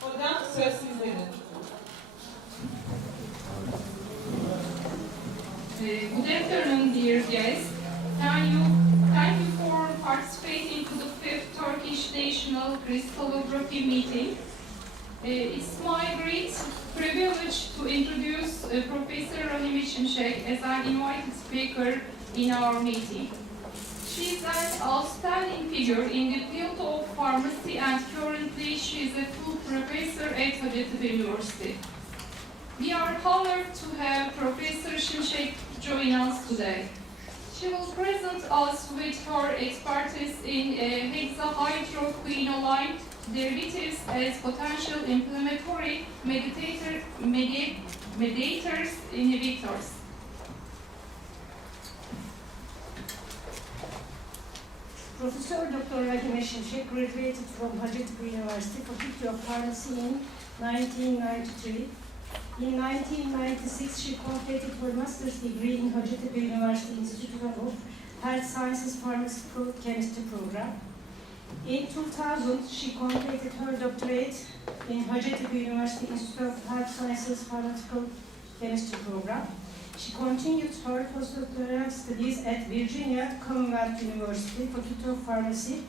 Hocam söz sizdedir. Good afternoon, dear guests. Thank you for participating to the 5th Turkish National Crystallography meeting. It's my great privilege to introduce Professor Rahime Şimşek as our invited speaker in our meeting. She is an outstanding figure in the field of pharmacy and currently she is a full professor at Hacettepe University. We are honored to have Professor Şimşek join us today. She will present us with her expertise in hexahydroquinoline derivatives as potential inflammatory mediators inhibitors. Professor Dr. Rahime Şimşek graduated from Hacettepe University Faculty of Pharmacy in 1993. In 1996, she completed her master's degree in Hacettepe University Institute of Health Sciences Pharmaceutical Chemistry program. In 2000, she completed her doctorate in Hacettepe University Institute of Health Sciences Pharmaceutical Chemistry program. She continued her postdoctoral studies at Virginia Commonwealth University Faculty of Pharmacy,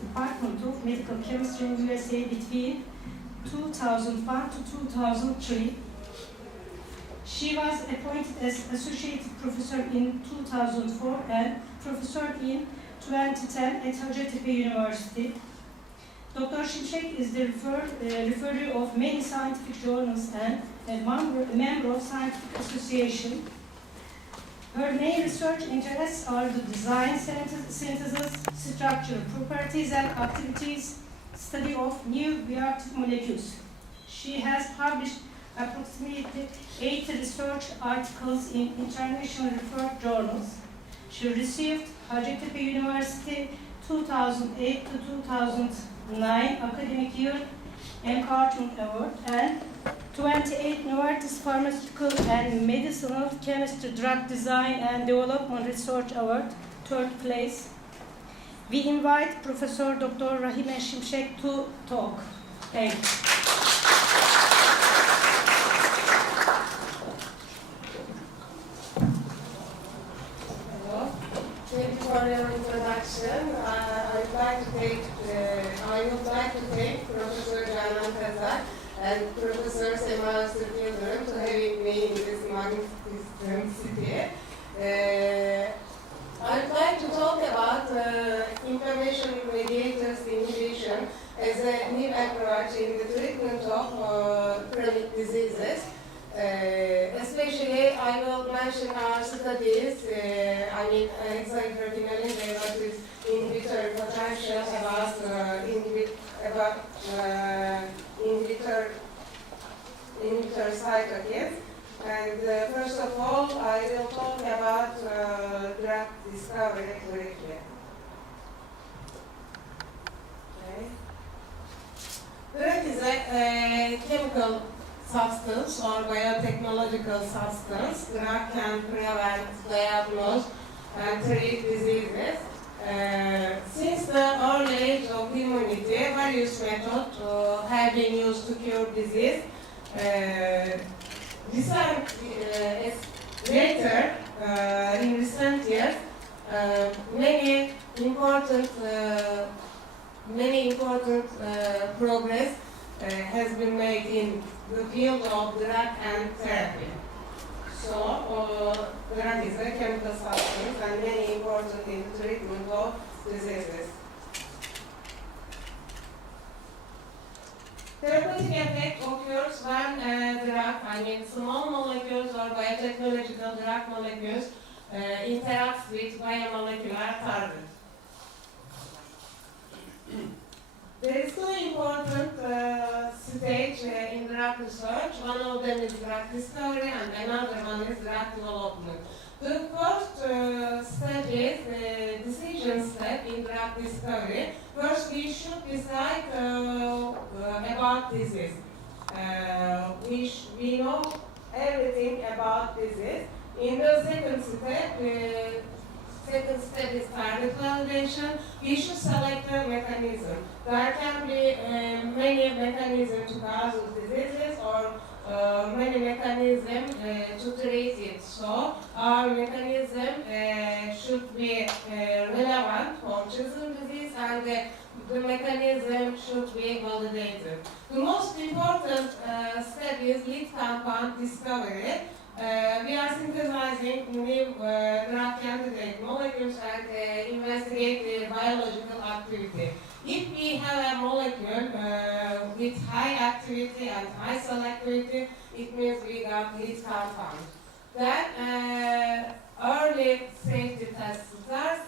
Department of Medical Chemistry in USA between 2001 to 2003. She was appointed as Associate Professor in 2004 and Professor in 2010 at Hacettepe University. Dr. Şimşek is the referee of many scientific journals and a member of scientific association. Her main research interests are the design, synthesis, structure, properties and activities, study of new bioactive molecules. She has published approximately 80 research articles in international research journals. She received Hacettepe University 2008 to 2009 academic year encouragement award and 28 Novartis Pharmaceutical and Medicinal Chemistry Drug Design and Development Research Award, 3rd place. We invite Professor Dr. Rahime Şimşek to talk. Thank you. Thank you for your introduction. I would like to thank Professor Canan Kazak and Professor Sema Öztürk to having me in this magnificent city. I would like to talk about inflammation mediators inhibition as a new approach in the treatment of chronic diseases. Especially, I will mention our studies, hexahydroquinoline derivatives inhibitor potential about inhibitor cytokines. And first of all, I will talk about drug discovery briefly. Okay. Drug is a chemical substance or biotechnological substance. Drug can prevent, diagnose, and treat diseases. Since the early age of humanity, various methods have been used to cure disease. Later, in recent years, many important many important progress has been made in the field of drug and therapy. So, drug is a chemical substance and many important in the treatment of diseases. Therapeutic effect occurs when a drug, small molecules or biotechnological drug molecules interacts with biomolecular target. There is two important stage in drug research. One of them is drug discovery and another one is drug development. The first step is the decision step in drug discovery. First, we should decide about disease. We know everything about disease. In the second step is target validation. We should select a mechanism. There can be many mechanisms to cause diseases or many mechanisms to treat it. So our mechanism should be relevant for chosen disease and the mechanism should be validated. The most important step is lead compound discovery. We are synthesizing new drug candidate molecules and investigate the biological activity. If we have a molecule with high activity and high selectivity, it means we got lead compound. Then early safety tests starts,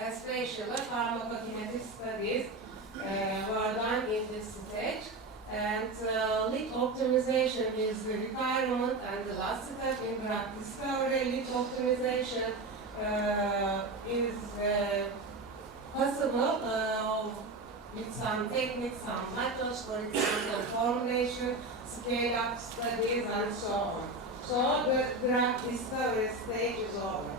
especially pharmacokinetic studies were done in this stage. And lead optimization is the requirement and the last step in drug discovery. Lead optimization is possible with some techniques, some methods, for example, formulation, scale-up studies, and so on. So the drug discovery stage is over.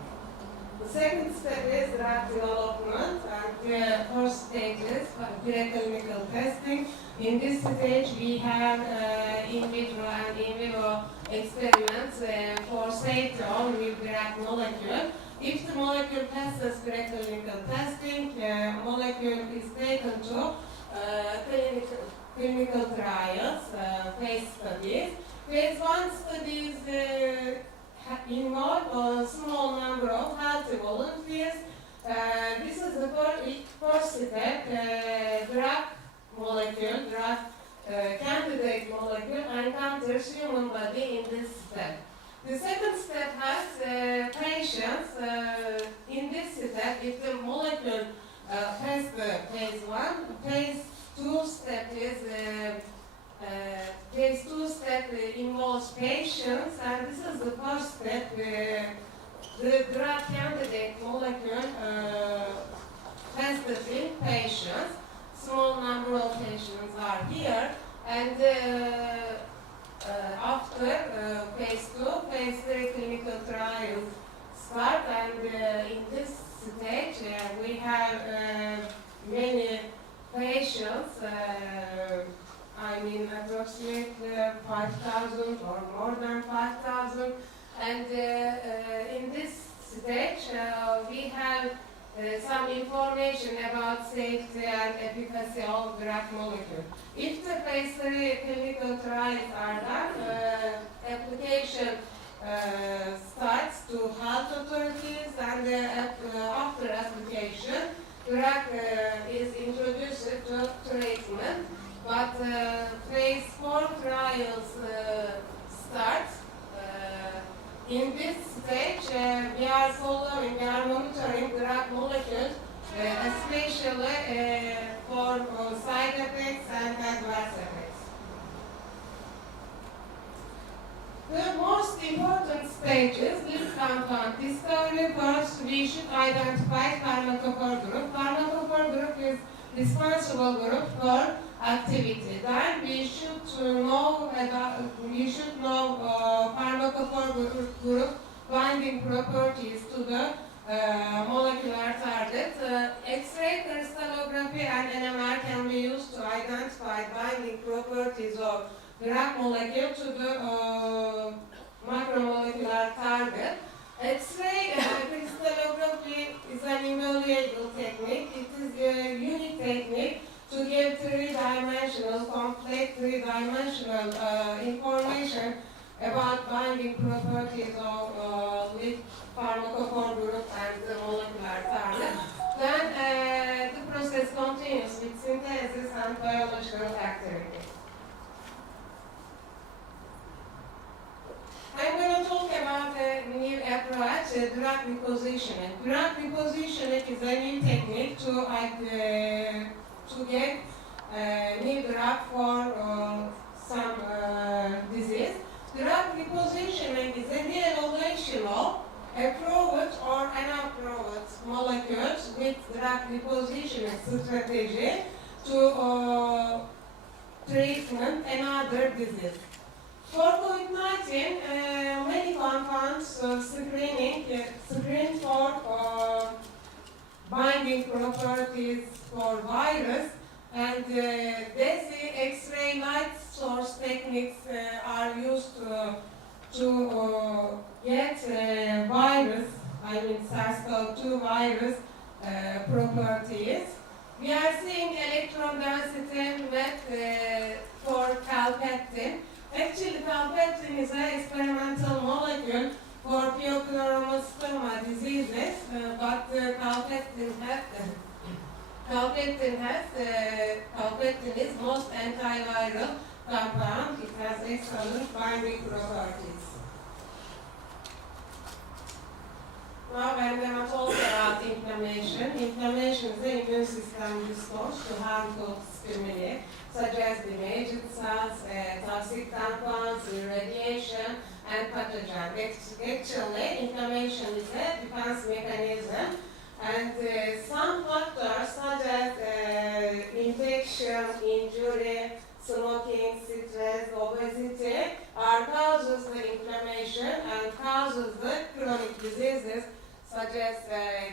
The second step is drug development, and the first stage is preclinical testing. In this stage, we have in vitro and in vivo experiments for safety of new drug molecule. If the molecule passes preclinical testing, the molecule is taken to clinical trials, phase studies. Phase 1 studies involve a small number of healthy volunteers. This is the first step. Drug candidate molecule encounters human body in this step. The second step has patients. In this step, if the molecule passes the phase 1, phase 2 step is phase 2 step involves patients, and this is the first step. The drug candidate molecule tested in patients. Small number of patients are here, and after phase 2, phase 3 clinical trials start, and in this stage we have many patients, approximately 5,000 or more than 5,000, and in this stage we have some information about safety and efficacy of drug molecule. If the phase 3 clinical trials are done, application starts to health authorities, and after application, drug is introduced to treatment. But phase 4 trials start. In this stage, we are monitoring drug molecules, especially for side effects and adverse effects. The most important stage is lead compound discovery. First, we should identify pharmacophore group. Pharmacophore group is responsible group for activity. Then we should know pharmacophore group binding properties to the molecular target. X-ray crystallography and NMR can be used to identify binding properties of drug molecule to the macromolecular target. X-ray crystallography is an invaluable technique. technique. It is a unique technique to give three-dimensional, complete three-dimensional information about binding properties of lead pharmacophore group and the molecular target. Then the process continues with synthesis and biological activity. I'm going to talk about a new approach, drug repositioning. Drug repositioning is a new technique to get a new drug for some disease. Drug repositioning is a re-evaluation of approved or unapproved molecules with drug repositioning strategy to treatment another disease. For COVID-19, many compounds screen for binding properties for virus, and DESI X-ray light source techniques are used to get virus, SARS-CoV-2 virus properties. We are seeing electron density with for calpeptin. Actually, calpeptin is an experimental molecule for pyochromocytoma diseases, but calpeptin is most antiviral compound. It has excellent binding properties. Now I'm going to talk about inflammation. Inflammation is the immune system response to harmful stimuli, such as damaged cells, toxic compounds, radiation, and pathogen. Actually, inflammation is a defense mechanism, and some factors such as infection, injury, smoking, stress, obesity are causes the inflammation and causes the chronic diseases such as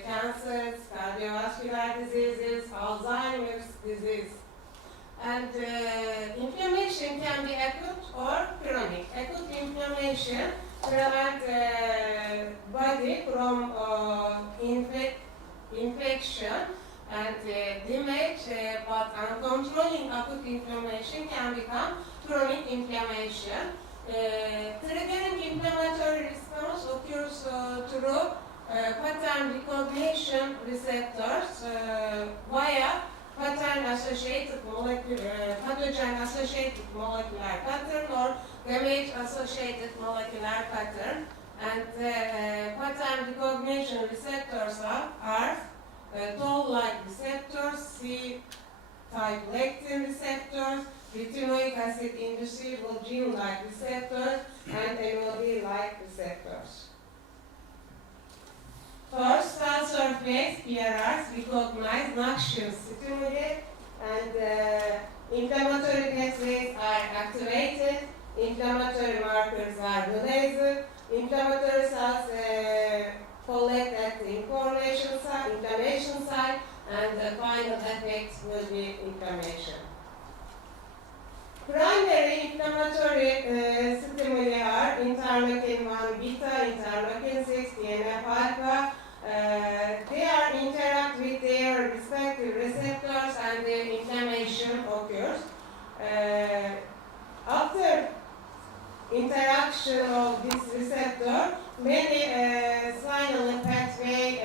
cancers, cardiovascular diseases, Alzheimer's disease. And inflammation can be acute or chronic. Acute inflammation prevents body from infection and damage, but uncontrolling acute inflammation can become chronic inflammation. Triggering inflammatory response occurs through pattern recognition receptors via pattern-associated pathogen-associated molecular pattern or damage-associated molecular pattern. And pattern recognition receptors are toll-like receptors, C-type lectin receptors, retinoic acid-inducible gene-like receptors, and MLB-like receptors. First, cell surface PRRs recognize noxious stimuli, and inflammatory pathways are activated, inflammatory markers are released, inflammatory cells collect at the inflammation site, and the final effect will be inflammation. Primary inflammatory stimuli are interleukin-1 beta, interleukin-6, TNF-alpha. They are interact with their respective receptors and the inflammation occurs. After interaction of this receptor, many signaling pathways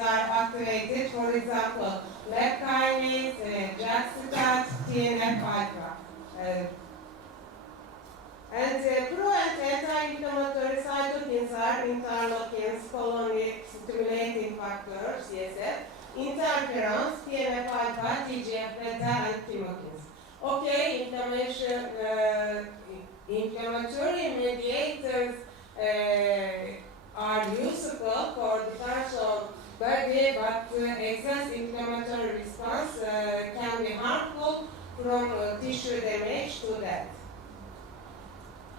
are activated. For example, LAP kinase, JAK-STAT, TNF-alpha. And pro and anti-inflammatory cytokines are interleukins, colony-stimulating factors, CSF, interferons, TNF-alpha, TGF-beta, and chemokines. Okay, inflammatory mediators are useful for defense of body, but excess inflammatory response can be harmful from tissue damage to death.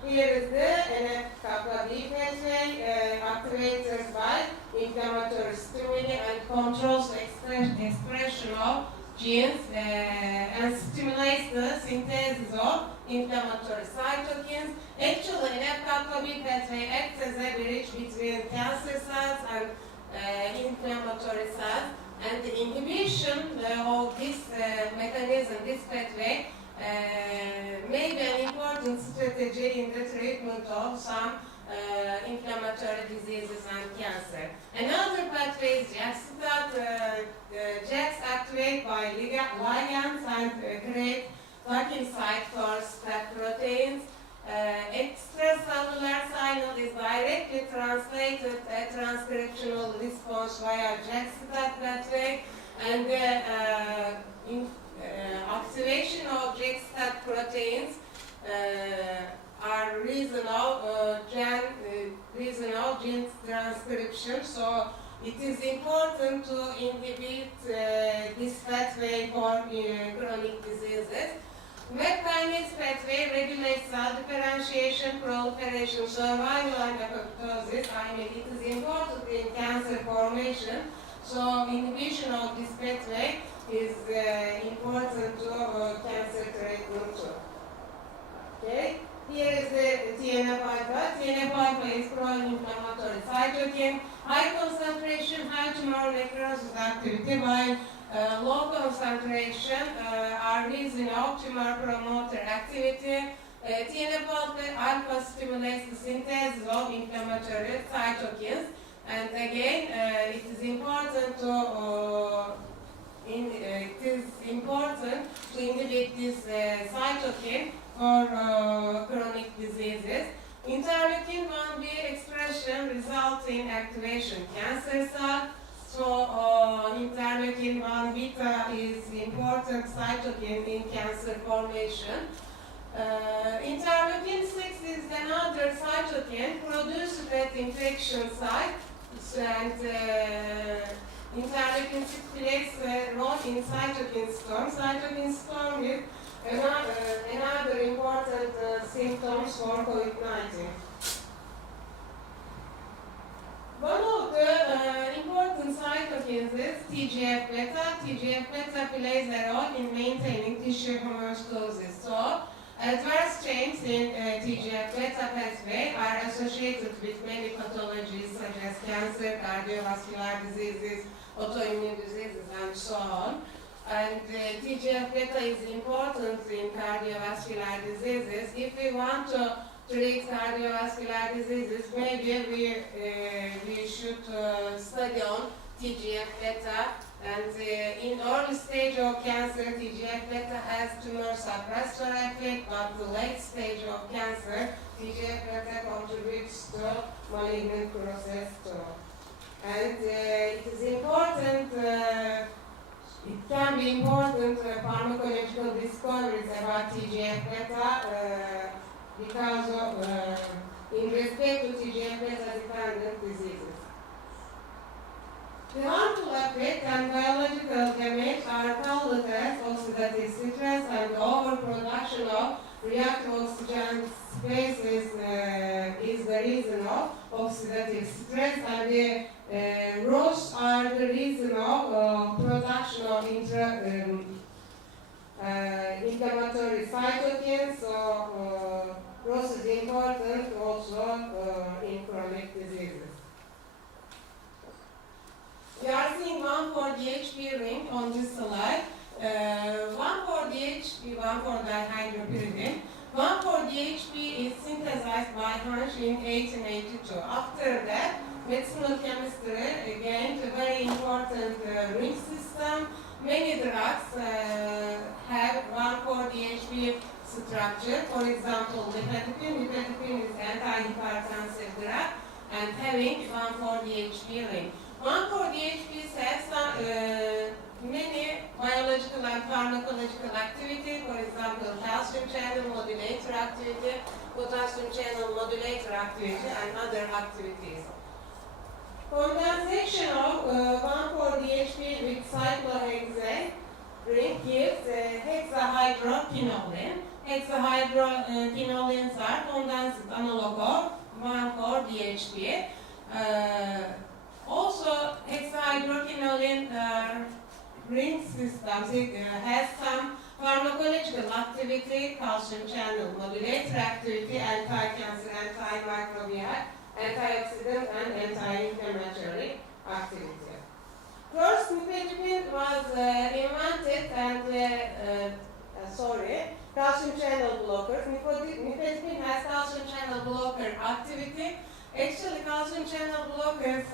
Here is the NF-kappa-B pathway activated by inflammatory stimuli and controls the expression of genes and stimulates the synthesis of inflammatory cytokines. Actually, NF-kappa-B pathway acts as a bridge between cancer cells and inflammatory cells. And the inhibition of this mechanism, this pathway, may be an important strategy in the treatment of some inflammatory diseases and cancer. Another pathway is JAK-STAT. JAKs activate by ligands and create docking site for STAT proteins. Extracellular signal is directly translated a transcriptional response via JAK-STAT pathway, and activation of JAK-STAT proteins are reason of gene transcription. So it is important to inhibit this pathway for chronic diseases. MEK kinase pathway regulates cell differentiation, proliferation, survival, and apoptosis. I mean, it is important in cancer formation. So inhibition of this pathway is important to cancer treatment too. Okay. Here is the TNF-alpha. TNF-alpha is pro-inflammatory cytokine. High concentration, high tumor necrosis activity, while low concentration are reason of tumor promoter activity. TNF-alpha stimulates the synthesis of inflammatory cytokines, and again, it is important to inhibit this cytokine for chronic diseases. Interleukin-1b expression results in activation cancer cell. So interleukin-1 beta is important cytokine in cancer formation. Interleukin-6 is another cytokine produced at infection site, and interleukin-6 plays a role in cytokine storm. Cytokine storm is another important symptoms for COVID-19. One of the important cytokines is TGF-beta. TGF-beta plays a role in maintaining tissue homeostasis. So, adverse changes in TGF-beta pathway are associated with many pathologies such as cancer, cardiovascular diseases, autoimmune diseases, and so on. And TGF-beta is important in cardiovascular diseases. If we want to treat cardiovascular diseases, maybe we should study on TGF-beta. And in early stage of cancer, TGF-beta has tumor suppressor effect, but the late stage of cancer, TGF-beta contributes to malignant process too. And it is important. It can be important pharmacological discoveries about TGF-beta because of, in respect to TGF-beta dependent diseases. The harmful effect and biological damage are called as oxidative stress, and overproduction of reactive oxygen species is the reason of oxidative stress, and the ROS are the reason of production of inflammatory cytokines. So ROS is important also in chronic diseases. We are seeing 1,4-DHP ring on this slide. 1,4-DHP, 1,4-dihydropyridine. 1,4-DHP is synthesized by Hansch in 1882. After that, medicinal chemistry gained a very important ring system. Many drugs have 1,4-DHP structure. For example, nifedipine. Nifedipine is antihypertensive drug and having 1,4-DHP ring. 1,4-DHP has many biological and pharmacological activity. For example, calcium channel modulator activity, potassium channel modulator activity, and other activities. Condensation of 1,4-DHP with cyclohexane ring gives hexahydroquinoline. Hexahydroquinolines are condensed analog of 1,4-DHP. Also, hexahydroquinoline ring systems has some pharmacological activity, calcium channel modulator activity, anti-cancer, antimicrobial, antioxidant, and anti-inflammatory activity. First, nifedipine was invented and, calcium channel blocker. Nifedipine has calcium channel blocker activity. Actually, calcium channel blockers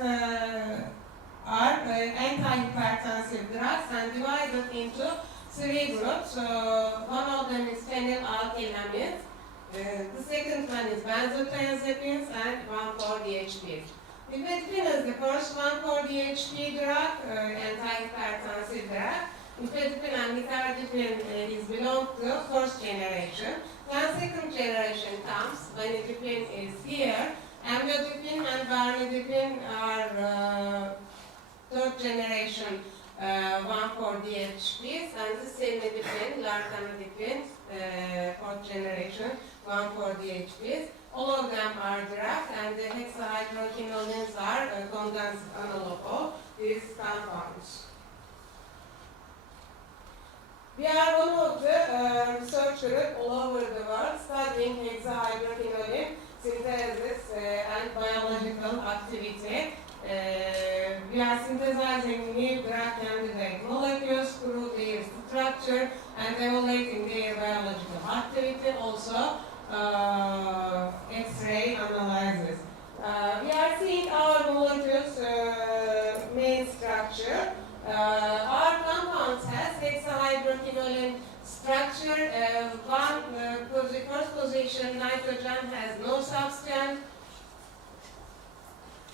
are antihypertensive drugs and divided into three groups. One of them is phenylalkylamines. The second one is benzodiazepines and one for DHPs. Nifedipine is the first one for DHP drug, antihypertensive drug. Nifedipine and nifedipine is belong to first generation. When second generation comes, vanidipine is here. Amlodipine and varnidipine are third generation, one for DHPs, and the cilnidipine, larcanidipine, fourth generation, one for DHPs. All of them are drugs, and the hexahydroquinolines are condensed analog of these compounds. We are one of the research groups all over the world studying hexahydroquinoline synthesis and biological activity. We are synthesizing new drug candidate molecules through their structure and evaluating their biological activity, also X-ray analysis. We are seeing our molecules' main structure. Our compounds has hexahydroquinoline structure. First position, nitrogen has no substance.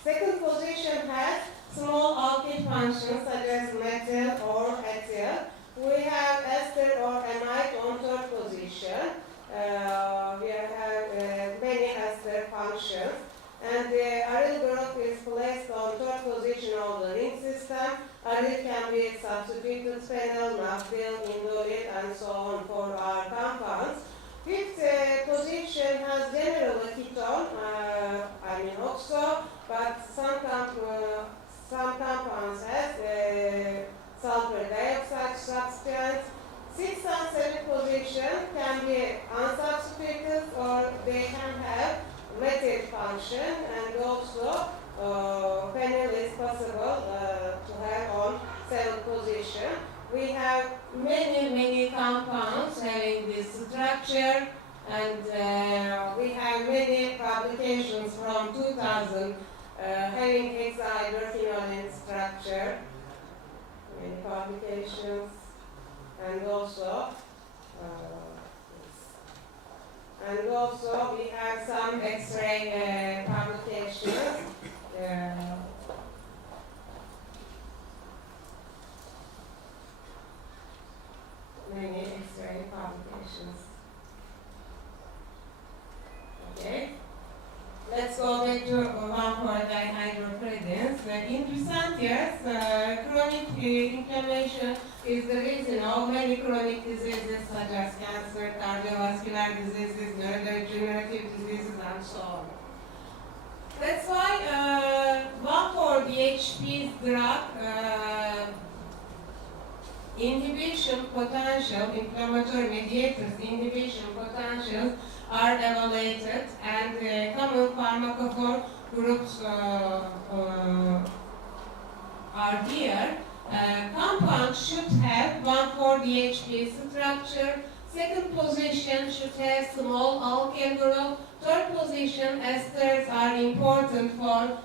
Second position has small alkyl functions such as methyl or ethyl. We have ester or amide on third position. We have many ester functions. And the aryl group is placed on third position of the ring system. Aryl can be substituted phenyl, naphthyl, indolate, and so on for our compounds. Fifth position has generally ketone, oxo, but some compounds has sulfur dioxide substance. Sixth and seventh position can be unsubstituted or they can have methyl function, and also phenyl is possible to have on seventh position. We have many compounds having this structure, and we have many publications from 2000 having hexahydroquinoline structure, many publications, and also we have some X-ray publications. Many X-ray publications. Okay. Let's go back to 1,4-dihydropyridines. In recent years, chronic inflammation is the reason of many chronic diseases such as cancer, cardiovascular diseases, neurodegenerative diseases, and so on. That's why 1,4-DHP drug inhibition potential, inflammatory mediators inhibition potentials are evaluated, and common pharmacophore groups are here. Compounds should have 1,4-DHP structure. Second position should have small alkyl group. Third position, esters are important for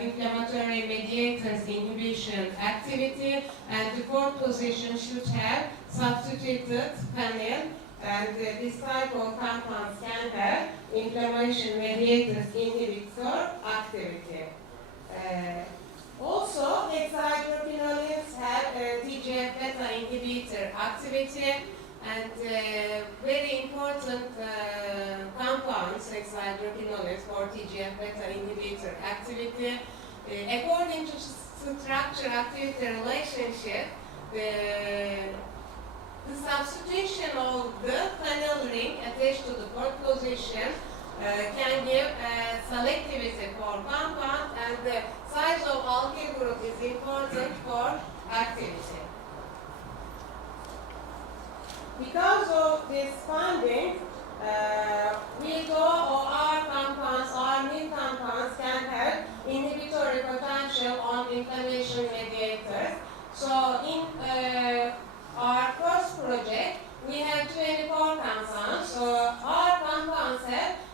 inflammatory mediators inhibition activity, and the fourth position should have substituted phenyl, and this type of compounds can have inflammation mediators inhibitor activity. Also, hexahydroquinolines have TGF-beta inhibitor activity, and very important compounds, hexahydroquinolines, for TGF-beta inhibitor activity. According to structure-activity relationship, the substitution of the phenyl ring attached to the fourth position can give selectivity for compound, and the size of alkyl group is important for activity. Because of this finding, our compounds, our new compounds can have inhibitory potential on inflammation mediators.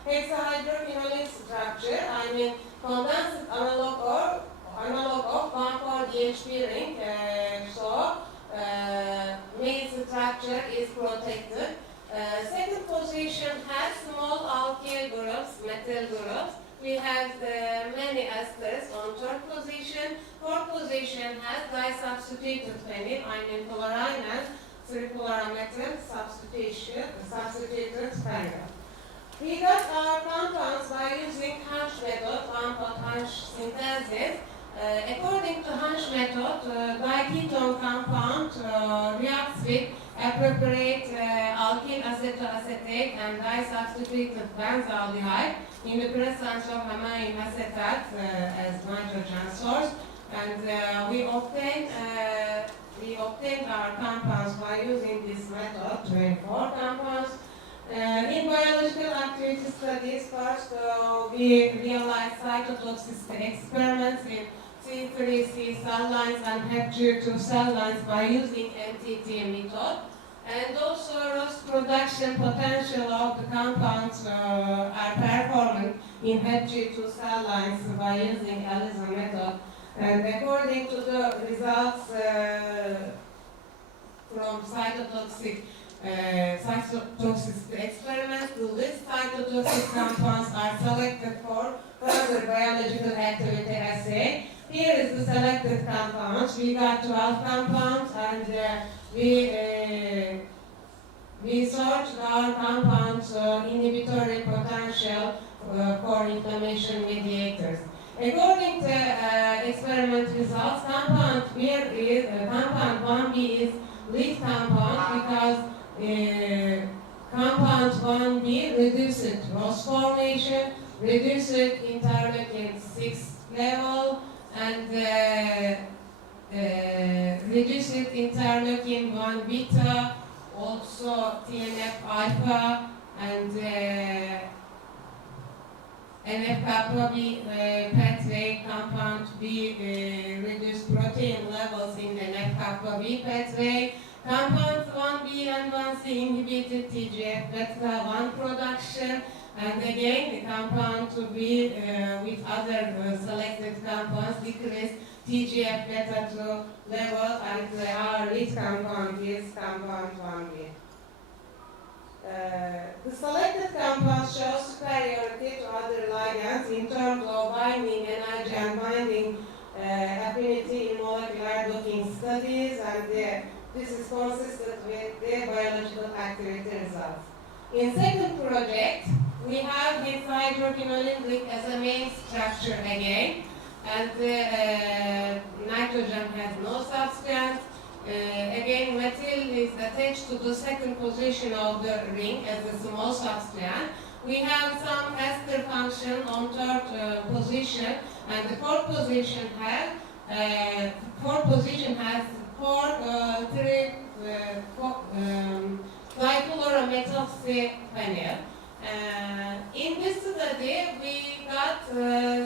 hexahydroquinone structure, I mean condensed analog of 1,4-DHP ring, so main structure is protected. Second position has small alkyl groups, methyl groups. We have many esters on third position. Fourth position has disubstituted phenyl, I mean chlorine, 3-chloromethyl substituted phenyl. We got our compounds by using Hansch method, one-pot Hansch synthesis. According to Hansch method, diketone compound reacts with appropriate alkyl acetoacetate and disubstituted benzaldehyde in the presence of ammonium acetate as nitrogen source, and we obtained our compounds by using this method, 24 compounds. In biological activity studies, first we realized cytotoxicity experiments in C3C cell lines and HEP2 cell lines by using MTT method. And also Ross production potential of the compounds are performed in HEP2 cell lines by using ELISA method. And according to the results from cytotoxicity experiments, the least cytotoxic compounds are selected for further biological activity assay. Here is the selected compounds. We got 12 compounds, and we searched our compounds inhibitory potential for inflammation mediators. According to experiment results, compound 1B is lead compound because compound 1B reduced Ross formation, reduced interleukin 6 level, and reduced interleukin 1 beta, also TNF alpha, and NF-kappa B pathway. Compound B reduced protein levels in NF-kappa B pathway. Compounds 1B and 1C inhibited TGF-beta 1 production, and again the compound to be with other selected compounds decreased TGF-beta 2 level, and our lead compound is compound 1B. The selected compounds show superiority to other ligands in terms of binding energy and binding affinity in molecular docking studies, and this is consistent with their biological activity results. In second project, we have hexahydroquinone as a main structure again, and nitrogen has no substance. Again, methyl is attached to the second position of the ring as a small substance. We have some ester function on third position, and the fourth position has dichloromethoxyphenyl. In this study, we got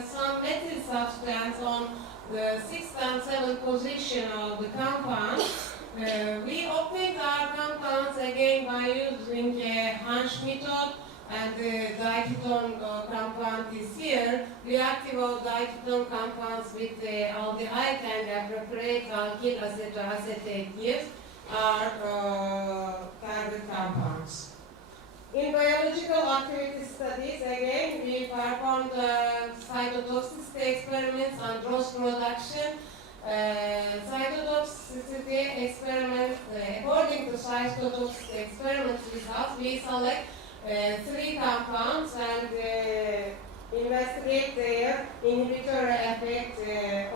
some methyl substance on the 6th and 7th position of the compound. We obtained our compounds again by using Hansch method, and the diketone compound is here. Reactive of diketone compounds with the aldehyde and appropriate alkyl acetoacetate gives are target compounds. In biological activity studies, again, we performed cytotoxicity experiments on Ross production. Cytotoxicity experiments, according to cytotoxicity experiments results, we select 3 compounds and investigate their inhibitory effect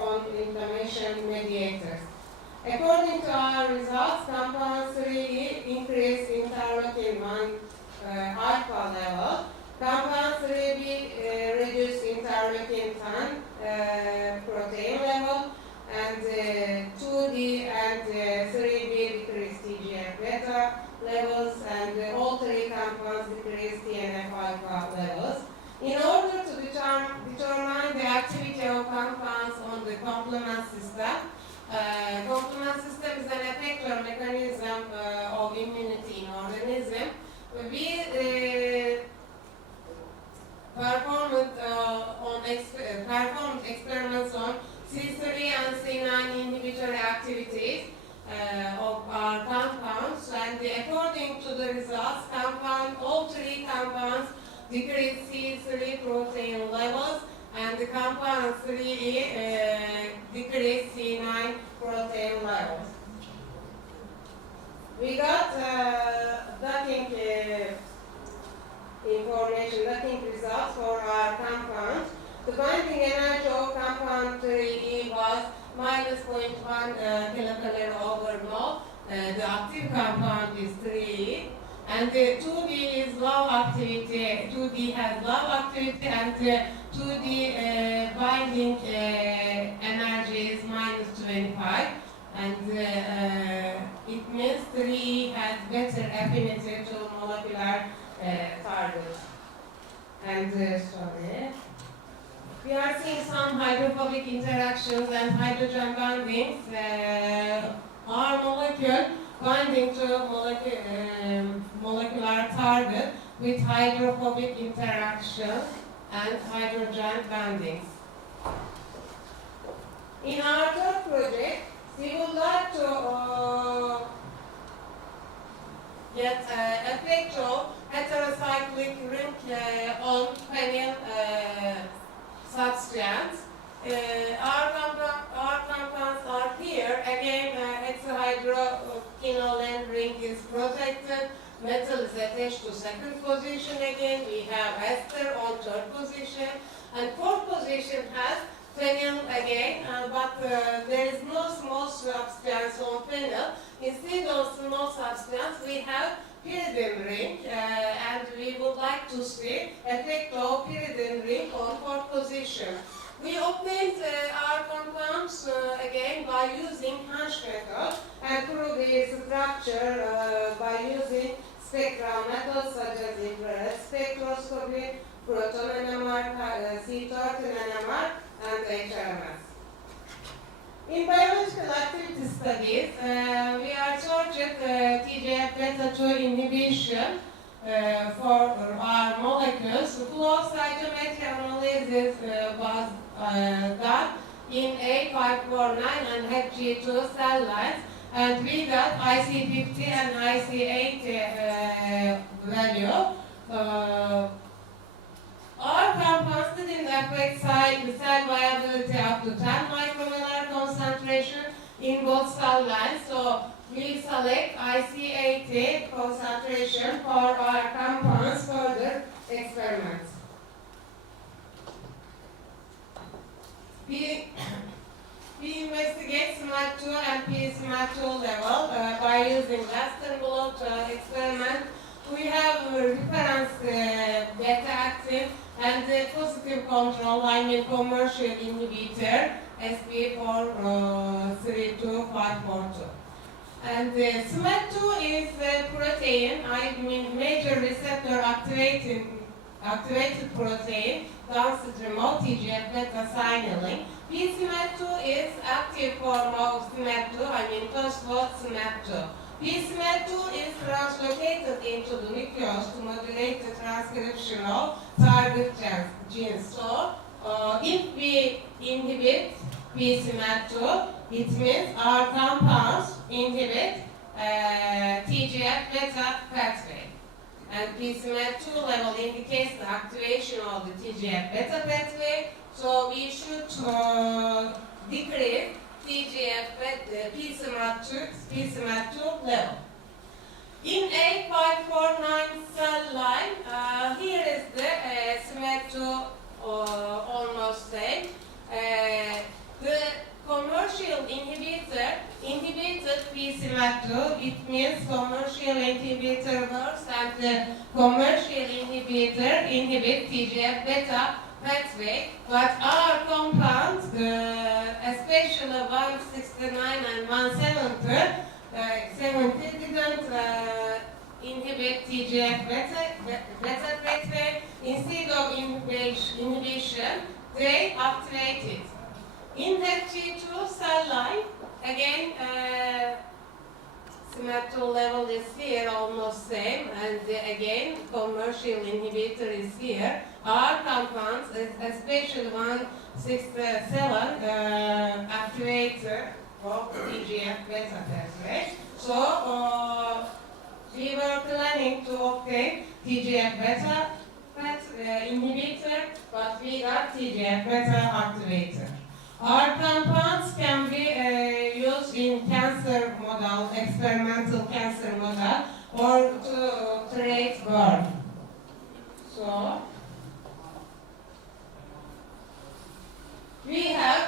on inflammation mediators. According to our results, compound 3 increased interleukin 1 alpha level. Compound 3B reduced interleukin 10 protein level, and 2D and 3B decreased TGF-beta levels, and all 3 compounds decreased TNF-alpha levels. In order to determine the activity of compounds on the complement system, complement system is an effector mechanism of immunity in organism. We according to the results, all three compounds decrease C3 protein levels, and the compound 3E decrease C9 protein levels. We got docking information, docking results for our compound. The binding energy of compound 3E was minus 0.1 kilocalorie over mole. The active compound is 3E. And the 2D is low activity. 2D has low activity, and 2D binding energy is minus 25. And it means 3E has better affinity to molecular targets. And sorry. We are seeing some hydrophobic interactions and hydrogen bindings. Our molecule binding to molecular target with hydrophobic interactions and hydrogen bindings. In our third project, we would like to get effect of heterocyclic ring on phenyl substance. Our compounds are here. Again, hexahydroquinoline ring is protected. Metal is attached to second position again. We have ester on third position. And fourth position has phenyl again, but there is no small substance on phenyl. Instead of small substance, we have pyridine ring, and we would like to see effect of pyridine ring on fourth position. We obtained our compounds again by using Hansch method and prove the structure by using spectral methods such as infrared spectroscopy, proton NMR, C13 NMR, and HRMS. In biological activity studies, we are searching TGF-beta2 inhibition for our molecules. Flow cytometry analysis was done in A549 and HG2 cell lines, and we got IC50 and IC80 value. Our compounds didn't affect cell viability up to 10 micromolar concentration in both cell lines, so we select IC80 concentration for our compounds further experiments. We investigate SMAT2 and PSMAT2 level by using Western blot experiment. We have reference beta-actin and positive control, I mean commercial inhibitor, SP43252. And SMAT2 is a protein, I mean major receptor activated protein, downstream of TGF-beta signaling. PSMAT2 is active form of SMAT2, I mean phospho SMAT2. PSMAT2 is translocated into the nucleus to modulate the transcription of target genes. So, if we inhibit PSMAT2, it means our compounds inhibit TGF-beta pathway. And PSMAT2 level indicates the activation of the TGF-beta pathway, so we should decrease PSMAT2 level. In A549 cell line, here is the SMAT2 almost same. The commercial inhibitor inhibited PSMAT2, it means commercial inhibitor works, and the commercial inhibitor inhibits TGF-beta pathway, but our compounds, especially 169 and 170, didn't inhibit TGF-beta pathway. Instead of inhibition, they activate it. In HG2 cell line, again, SMAT2 level is here, almost same, and again, commercial inhibitor is here. Our compounds, especially 167, activator of TGF-beta pathway. So, we were planning to obtain TGF-beta inhibitor, but we got TGF-beta activator. Our compounds can be used in cancer model, experimental cancer model, or to treat burn. So, we have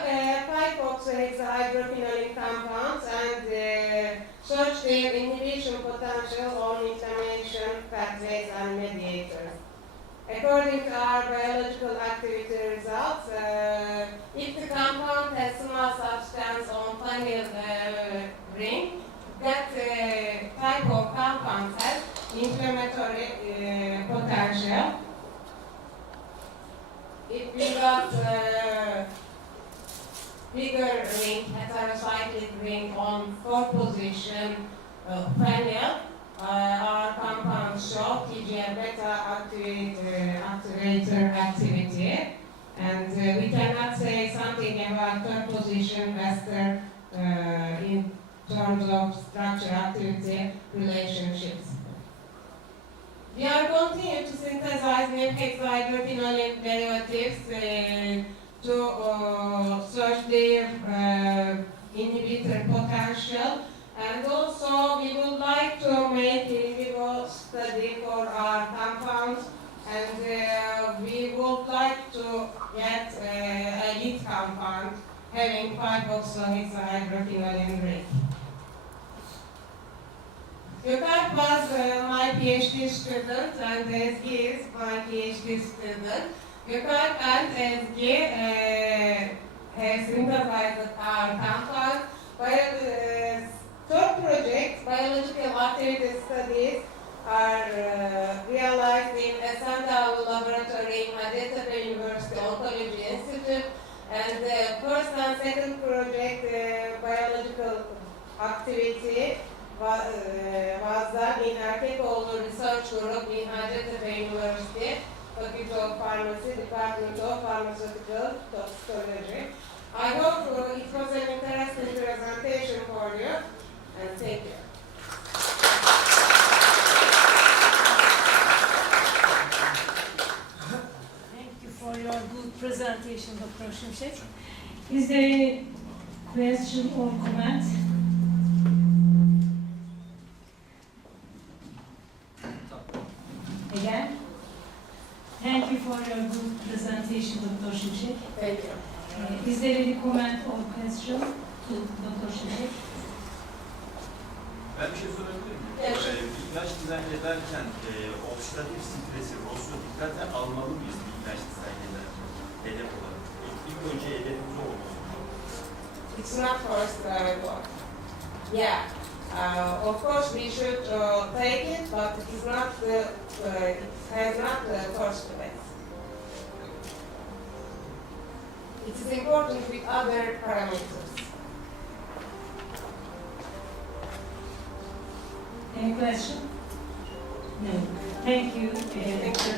5-oxyhexahydroquinone compounds and search their inhibition potential on inflammation pathways and mediators. According to our biological activity results, if the compound has small substance on funnel ring, that type of compound has inflammatory potential. If we got bigger ring, heterocyclic ring on 4th position panel, our compounds show TGF-beta activator activity, and we cannot say something about 3rd position ester in terms of structure activity relationships. We are continuing to synthesize new hexahydroquinone derivatives to search their inhibitor potential, and also we would like to make in vivo study for our compounds, and we would like to get a lead compound having 5-oxyhexahydroquinone ring. Gökalp was my PhD student and Ezgi is my PhD student. Gökalp and Ezgi have synthesized our compound. Third project, biological activity studies, are realized in Esendal Laboratory in Hacettepe University Oncology Institute, and the first and second project, biological activity, was done in Erkekoğlu Research Group in Hacettepe University, Faculty of Pharmacy, Department of Pharmaceutical Toxicology. I hope it was an interesting presentation for you, and thank you. Thank you for your good presentation, Dr. Şimşek. Is there any question or comment? Again, thank you for your good presentation, Dr. Şimşek. Thank you. Is there any comment or question to Dr. Şimşek? Ben bir şey sorabilir miyim? Evet. Bir ilaç dizayn ederken oksidatif stresi, ROS'u dikkate almalı mıyız bir ilaç dizayn ederken? Hedef olarak. İlk önce hedefimiz o olmalı. It's not first one. Yeah. Of course, we should take it, but it is not it has not the first place. It is important with other parameters. Any question? No. Thank you. Thank you.